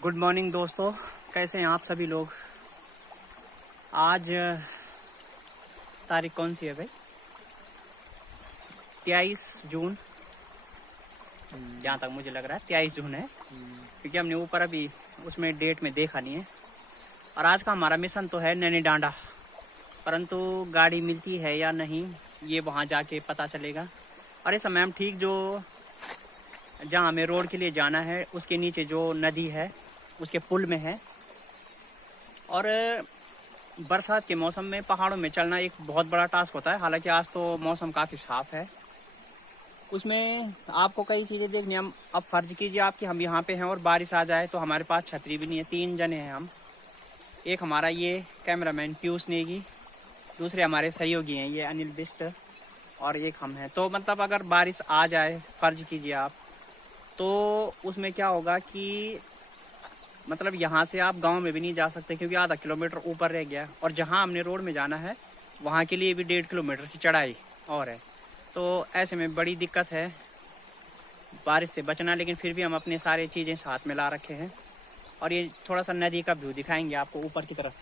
Good morning दोस्तों, कैसे हैं आप सभी लोग। आज तारीख कौन सी है भाई? 23 जून। जहाँ तक मुझे लग रहा है 23 जून है, क्योंकि हमने ऊपर अभी उसमें डेट में देखा नहीं है। और आज का हमारा मिशन तो है नैनी डांडा, परंतु गाड़ी मिलती है या नहीं ये वहाँ जाके पता चलेगा। और इस समय हम ठीक जो जहाँ हमें रोड के लिए जाना है उसके नीचे जो नदी है उसके पुल में है। और बरसात के मौसम में पहाड़ों में चलना एक बहुत बड़ा टास्क होता है। हालांकि आज तो मौसम काफ़ी साफ़ है, उसमें आपको कई चीज़ें देखनी। हम अब फर्ज कीजिए आपकी हम यहाँ पे हैं और बारिश आ जाए तो हमारे पास छतरी भी नहीं है। 3 जने हैं हम, एक हमारा ये कैमरामैन पीयूष नेगी, दूसरे हमारे सहयोगी हैं ये अनिल बिष्ट, और एक हम हैं। तो मतलब अगर बारिश आ जाए फर्ज कीजिए आप, तो उसमें क्या होगा कि मतलब यहाँ से आप गांव में भी नहीं जा सकते, क्योंकि आधा किलोमीटर ऊपर रह गया। और जहाँ हमने रोड में जाना है वहाँ के लिए भी 1.5 किलोमीटर की चढ़ाई और है। तो ऐसे में बड़ी दिक्कत है बारिश से बचना। लेकिन फिर भी हम अपने सारे चीज़ें साथ में ला रखे हैं। और ये थोड़ा सा नदी का व्यू दिखाएंगे आपको ऊपर की तरफ।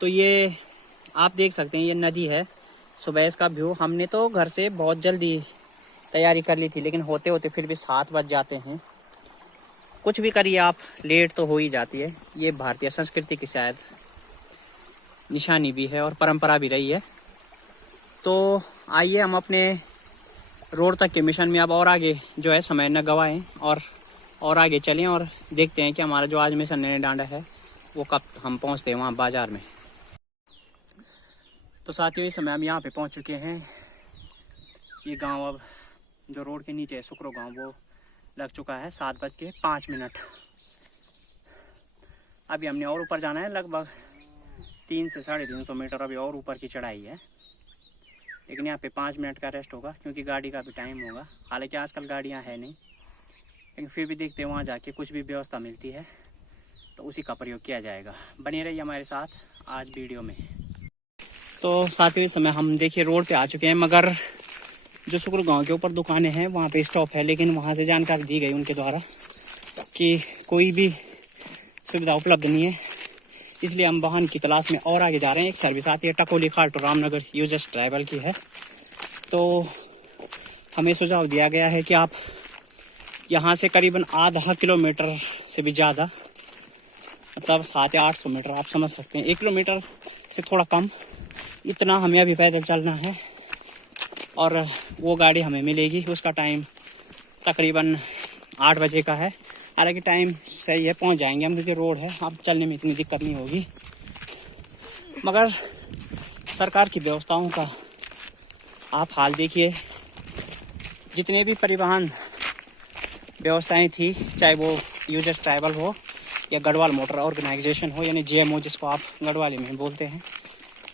तो ये आप देख सकते हैं ये नदी है। सुबह इसका व्यू हमने तो घर से बहुत जल्दी तैयारी कर ली थी, लेकिन होते होते फिर भी 7 बज जाते हैं। कुछ भी करिए आप, लेट तो हो ही जाती है। ये भारतीय संस्कृति की शायद निशानी भी है और परंपरा भी रही है। तो आइए हम अपने रोड तक के मिशन में अब और आगे जो है समय न गवाएं और आगे चलें और देखते हैं कि हमारा जो आज मिशन नैनी डांडा है वो कब हम पहुंचते हैं वहाँ बाज़ार में। तो साथियों, इस समय हम यहाँ पे पहुँच चुके हैं। ये गांव अब जो रोड के नीचे है सुकरो गांव, वो लग चुका है 7:05। अभी हमने और ऊपर जाना है, लगभग 300 से 350 मीटर अभी और ऊपर की चढ़ाई है। लेकिन यहाँ पे 5 मिनट का रेस्ट होगा, क्योंकि गाड़ी का भी टाइम होगा। हालांकि आजकल गाड़ियाँ है नहीं, लेकिन फिर भी देखते हैं वहाँ जाके कुछ भी व्यवस्था मिलती है तो उसी का प्रयोग किया जाएगा। बने रहिए हमारे साथ आज वीडियो में। तो साथियों, इस समय हम देखिए रोड पे आ चुके हैं, मगर जो सुकरो गांव के ऊपर दुकानें हैं वहाँ पे स्टॉप है। लेकिन वहाँ से जानकारी दी गई उनके द्वारा कि कोई भी सुविधा उपलब्ध नहीं है, इसलिए हम वाहन की तलाश में और आगे जा रहे हैं। एक सर्विस आती है टकोली खाट रामनगर यूजर्स ट्रैवल की है। तो हमें सुझाव दिया गया है कि आप यहाँ से करीबन आधा किलोमीटर से भी ज़्यादा, मतलब 700 या 800 मीटर आप समझ सकते हैं, 1 किलोमीटर से थोड़ा कम, इतना हमें अभी पैदल चलना है। और वो गाड़ी हमें मिलेगी, उसका टाइम तकरीबन 8 बजे का है। हालांकि टाइम सही है, पहुंच जाएंगे हम, क्योंकि रोड है, अब चलने में इतनी दिक्कत नहीं होगी। मगर सरकार की व्यवस्थाओं का आप हाल देखिए। जितने भी परिवहन व्यवस्थाएं थी, चाहे वो यूजर्स ट्रैवल हो या गढ़वाल मोटर ऑर्गेनाइजेशन हो, यानी GMO जिसको आप गढ़वाली में बोलते हैं,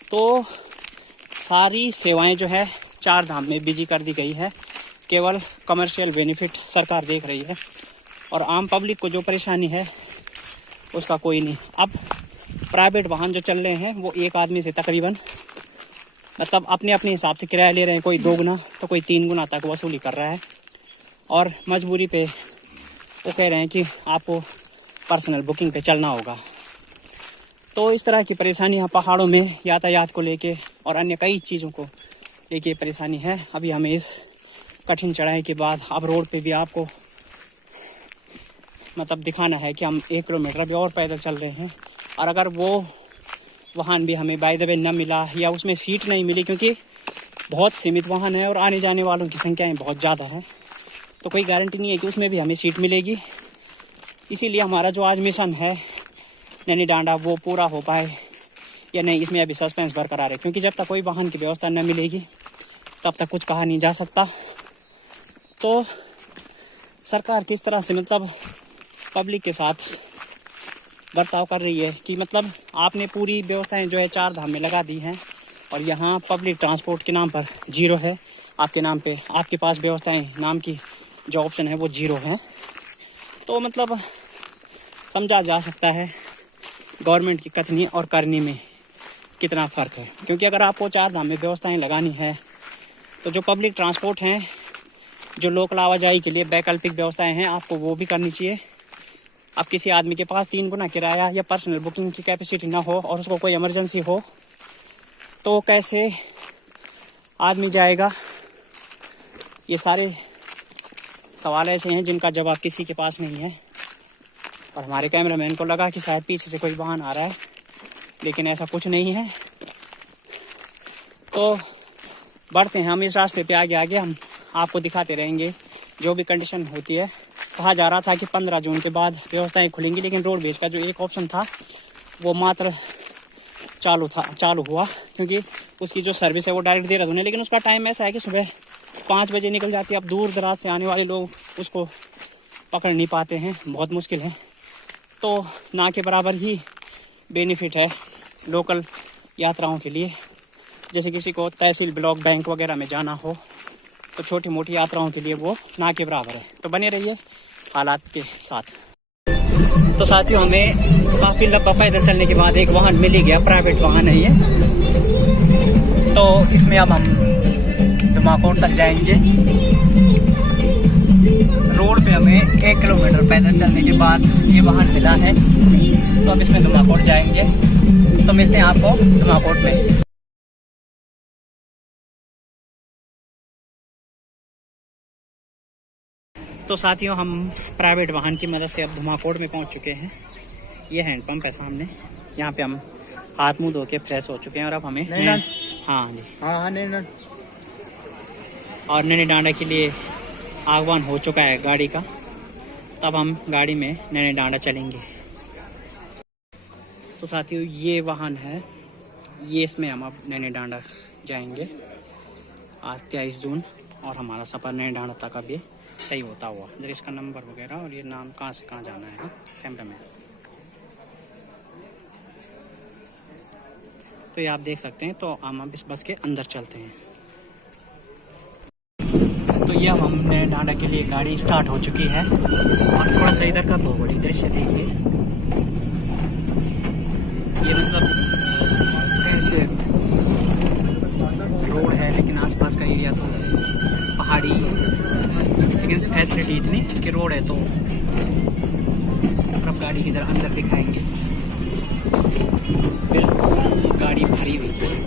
तो सारी सेवाएं जो है 4 धाम में बिजी कर दी गई है। केवल कमर्शियल बेनिफिट सरकार देख रही है और आम पब्लिक को जो परेशानी है उसका कोई नहीं। अब प्राइवेट वाहन जो चल रहे हैं वो एक आदमी से तकरीबन मतलब अपने अपने हिसाब से किराया ले रहे हैं। कोई 2 गुना तो कोई 3 गुना तक वसूली कर रहा है। और मजबूरी पे वो कह रहे हैं कि आपको पर्सनल बुकिंग पे चलना होगा। तो इस तरह की परेशानियाँ पहाड़ों में यातायात को लेके और अन्य कई चीज़ों को लेके परेशानी है। अभी हमें इस कठिन चढ़ाई के बाद अब रोड पे भी आपको मतलब दिखाना है कि हम 1 किलोमीटर अभी और पैदल चल रहे हैं। और अगर वो वाहन भी हमें बाय द वे न मिला या उसमें सीट नहीं मिली, क्योंकि बहुत सीमित वाहन है और आने जाने वालों की संख्याएँ बहुत ज़्यादा हैं, तो कोई गारंटी नहीं है कि उसमें भी हमें सीट मिलेगी। इसीलिए हमारा जो आज मिशन है नैनी डांडा वो पूरा हो पाए या नहीं, इसमें अभी सस्पेंस बरकरार है। क्योंकि जब तक कोई वाहन की व्यवस्था न मिलेगी तब तक कुछ कहा नहीं जा सकता। तो सरकार किस तरह से मतलब पब्लिक के साथ बर्ताव कर रही है कि मतलब आपने पूरी व्यवस्थाएं जो है 4 धाम में लगा दी हैं और यहाँ पब्लिक ट्रांसपोर्ट के नाम पर 0 है। आपके नाम पे आपके पास व्यवस्थाएं नाम की जो ऑप्शन है वो 0 है। तो मतलब समझा जा सकता है गवर्नमेंट की कथनी और करनी में कितना फ़र्क है। क्योंकि अगर आपको 4 धाम में व्यवस्थाएं लगानी है तो जो पब्लिक ट्रांसपोर्ट हैं, जो लोकल आवाजाही के लिए वैकल्पिक व्यवस्थाएं हैं, आपको वो भी करनी चाहिए। अब किसी आदमी के पास 3 गुना किराया या पर्सनल बुकिंग की कैपेसिटी ना हो और उसको कोई इमरजेंसी हो तो कैसे आदमी जाएगा? ये सारे सवाल ऐसे हैं जिनका जवाब किसी के पास नहीं है। और हमारे कैमरामैन को लगा कि शायद पीछे से कोई वाहन आ रहा है, लेकिन ऐसा कुछ नहीं है। तो बढ़ते हैं हम इस रास्ते पे आगे हम आपको दिखाते रहेंगे जो भी कंडीशन होती है। कहा जा रहा था कि 15 जून के बाद व्यवस्थाएं खुलेंगी, लेकिन रोडवेज का जो एक ऑप्शन था वो मात्र चालू हुआ, क्योंकि उसकी जो सर्विस है वो डायरेक्ट दे रहा था, लेकिन उसका टाइम ऐसा है कि सुबह 5 बजे निकल जाती है। अब दूर दराज से आने वाले लोग उसको पकड़ नहीं पाते हैं, बहुत मुश्किल है। तो ना के बराबर ही बेनिफिट है लोकल यात्राओं के लिए। जैसे किसी को तहसील, ब्लॉक, बैंक वगैरह में जाना हो तो छोटी मोटी यात्राओं के लिए वो ना के बराबर है। तो बने रहिए हालात के साथ। तो साथियों, हमें काफ़ी लंबा पैदल चलने के बाद एक वाहन मिल ही गया, प्राइवेट वाहन है ये। तो इसमें अब हम धुमाकोट तक जाएंगे। रोड पे हमें 1 किलोमीटर पैदल चलने के बाद ये वाहन मिला है। तो अब इसमें धुमाकोट जाएंगे। तो मिलते हैं आपको धुमाकोट में। तो साथियों, हम प्राइवेट वाहन की मदद से अब धुमाकोट में पहुंच चुके हैं। ये हैंडपंप है सामने, यहाँ पे हम हाथ मुंह धो के फ्रेश हो चुके हैं। और अब हमें हाँ जी और नैनी डांडा के लिए आह्वान हो चुका है गाड़ी का। तब हम गाड़ी में नैनी डांडा चलेंगे। तो साथियों, ये वाहन है, ये इसमें हम अब नैनी डांडा जाएंगे आज 23 जून। और हमारा सफ़र नैनी डांडा तक अब ये सही होता हुआ। इधर इसका नंबर वगैरह और ये नाम कहाँ से कहाँ जाना है। कैमरा में तो ये आप देख सकते हैं। तो हम अब इस बस के अंदर चलते हैं। तो ये हमने डांडा के लिए गाड़ी स्टार्ट हो चुकी है। और थोड़ा सा इधर का भौगोलिक दृश्य देखिए। ये मतलब ऐसे रोड है, लेकिन आसपास का एरिया तो पहाड़ी है, लेकिन फैसिलिटी इतनी कि रोड है। तो अब गाड़ी की जरा अंदर दिखाएंगे। बिल्कुल गाड़ी भरी हुई है।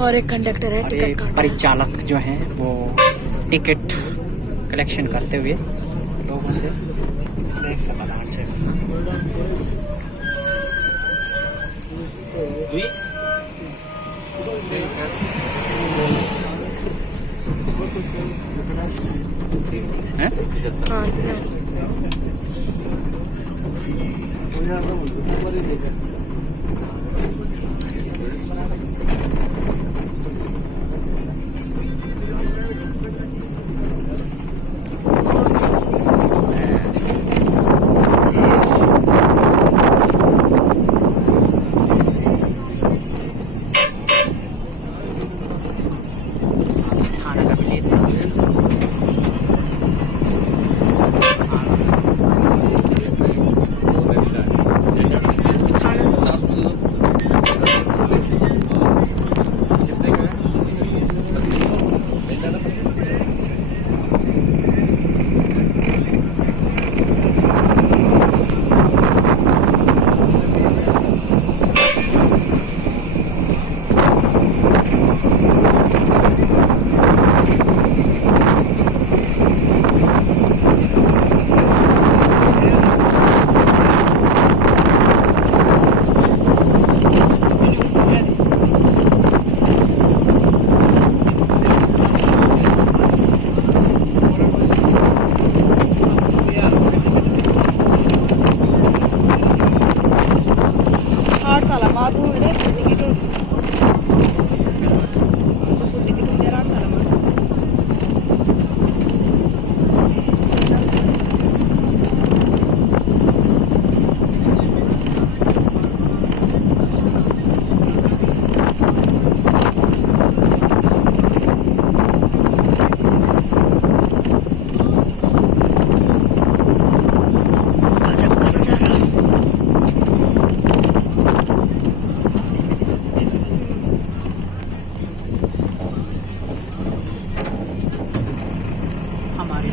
और एक कंडक्टर है, टिकट परिचालक जो हैं वो टिकट कलेक्शन करते हुए लोगों से देख सकते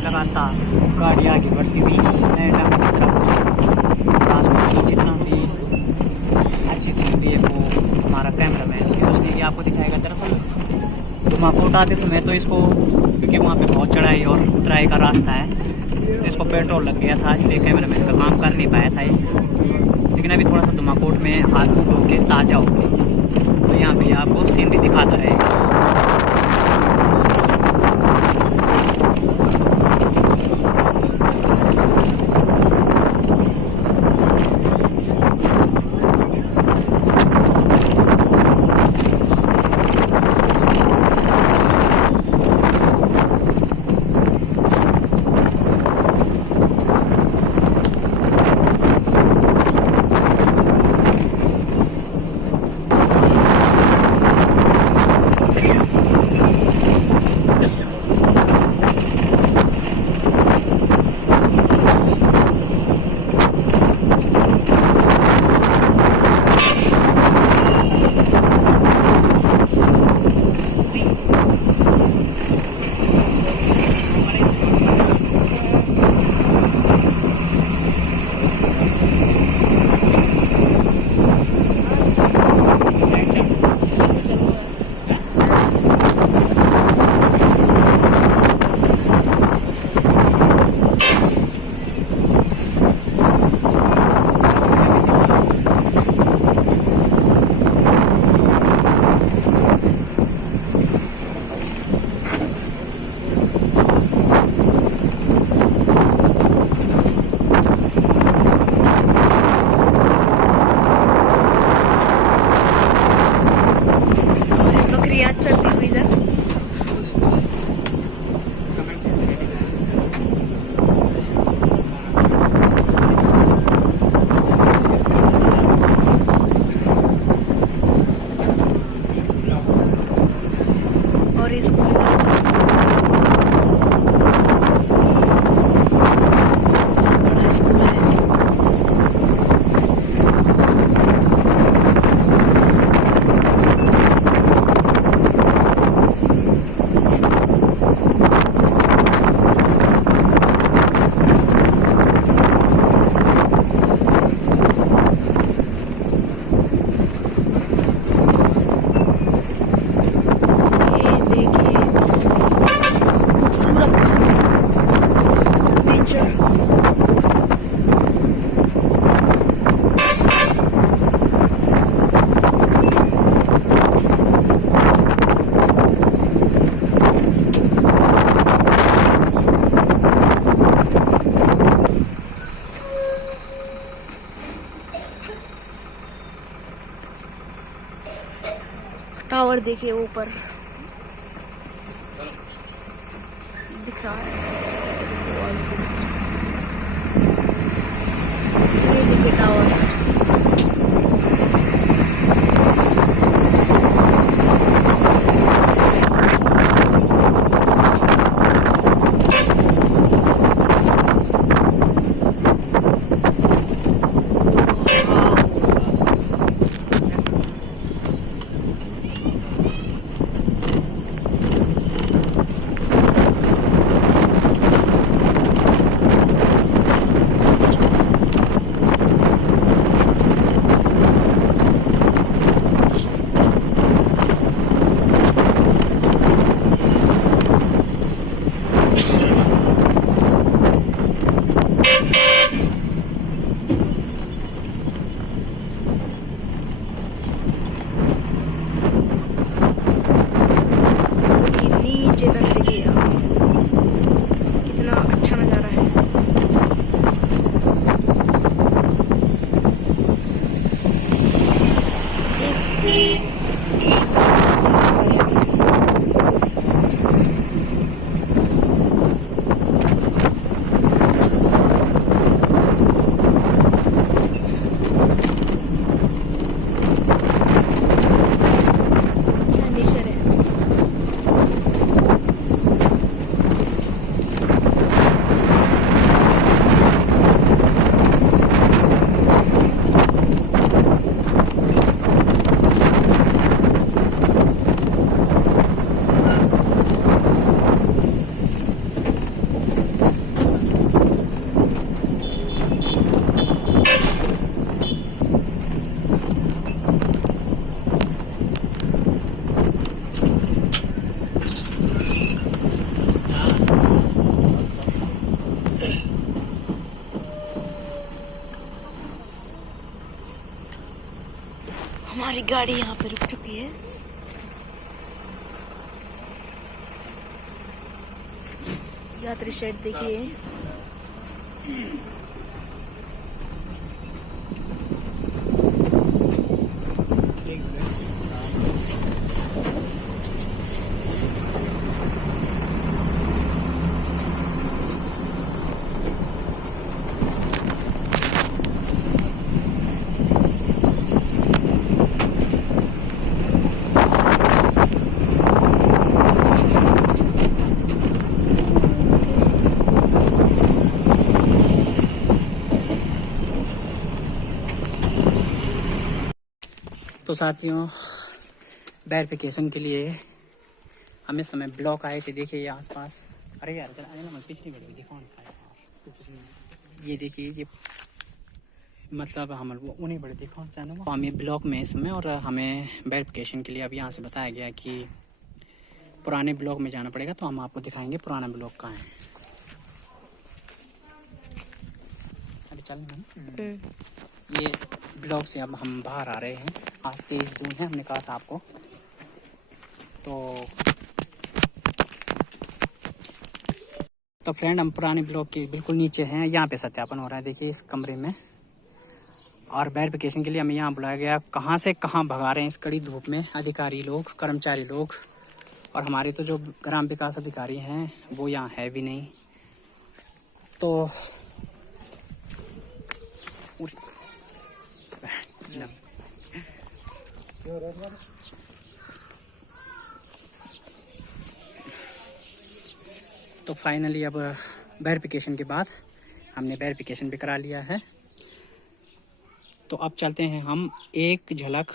लगातार गाड़ी आगे बढ़ती हुई लैंडम की तरफ। आसपास की जितना भी अच्छी सीनरी है वो हमारा कैमरामैन उसने ये आपको दिखाएगा। दरअसल धुमाकोट आते समय तो इसको, क्योंकि वहाँ पे बहुत चढ़ाई और उतराई का रास्ता है, तो इसको पेट्रोल लग गया था, इसलिए कैमरामैन का काम कर नहीं पाया था ये। लेकिन अभी थोड़ा सा धुमाकोट में हाथ मुँह धो के ताज़ा हो गए, तो यहाँ पे आपको सीनरी दिखाता रहेगा। टावर देखिए ऊपर दिख रहा है, ये देखिए टावर। गाड़ी यहाँ पे रुक चुकी है। यात्री शेड देखिए। तो साथियों, वेरिफिकेशन के लिए हम इस समय ब्लॉक आए थे। देखिए ये आसपास, अरे यार चला ना, पिछली वीडियो देखो कौन सा है। ये देखिए, ये मतलब हम वो उन्हीं बड़े देखो कौन सा है ना। हम ये ब्लॉक में इस समय, और हमें वेरिफिकेशन के लिए अब यहाँ से बताया गया कि पुराने ब्लॉक में जाना पड़ेगा। तो हम आपको दिखाएंगे पुराना ब्लॉक कहाँ है। अरे चल ये ब्लॉक से अब हम बाहर आ रहे हैं। आज 23 जून है, हमने कहा था आपको। तो फ्रेंड, हम पुराने ब्लॉक के बिल्कुल नीचे हैं। यहाँ पे सत्यापन हो रहा है, देखिए इस कमरे में। और वेरिफिकेशन के लिए हमें यहाँ बुलाया गया। कहाँ से कहाँ भगा रहे हैं इस कड़ी धूप में अधिकारी लोग, कर्मचारी लोग। और हमारे तो जो ग्राम विकास अधिकारी हैं वो यहाँ है भी नहीं। तो फाइनली अब वेरिफिकेशन के बाद हमने वेरिफिकेशन भी करा लिया है। तो अब चलते हैं हम एक झलक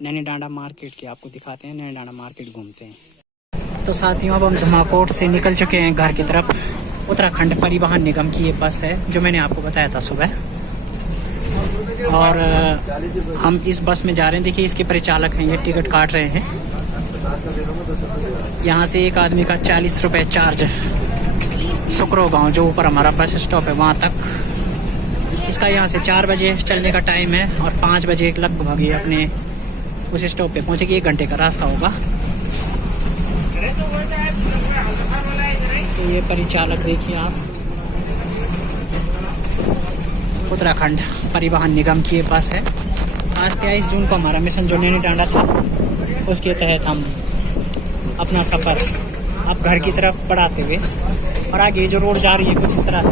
नैनी डांडा मार्केट की, आपको दिखाते हैं। नैनी डांडा मार्केट घूमते हैं। तो साथियों, अब हम धमाकोट से निकल चुके हैं घर की तरफ। उत्तराखंड परिवहन निगम की ये बस है जो मैंने आपको बताया था सुबह। और हम इस बस में जा रहे हैं। देखिए इसके परिचालक हैं, ये टिकट काट रहे हैं। यहाँ से एक आदमी का 40 रुपये चार्ज सुकरो गांव, जो ऊपर हमारा बस स्टॉप है, वहाँ तक। इसका यहाँ से 4 बजे चलने का टाइम है और 5 बजे लगभग ये अपने उस स्टॉप पे पहुँचेगी। 1 घंटे का रास्ता होगा। तो ये परिचालक देखिए आप, उत्तराखंड परिवहन निगम की ये बस है। आज 23 जून को हमारा मिशन जो नैनी डांडा था, उसके तहत हम अपना सफ़र अब घर की तरफ बढ़ाते हुए, और आगे जो रोड जा रही है कुछ इस तरह से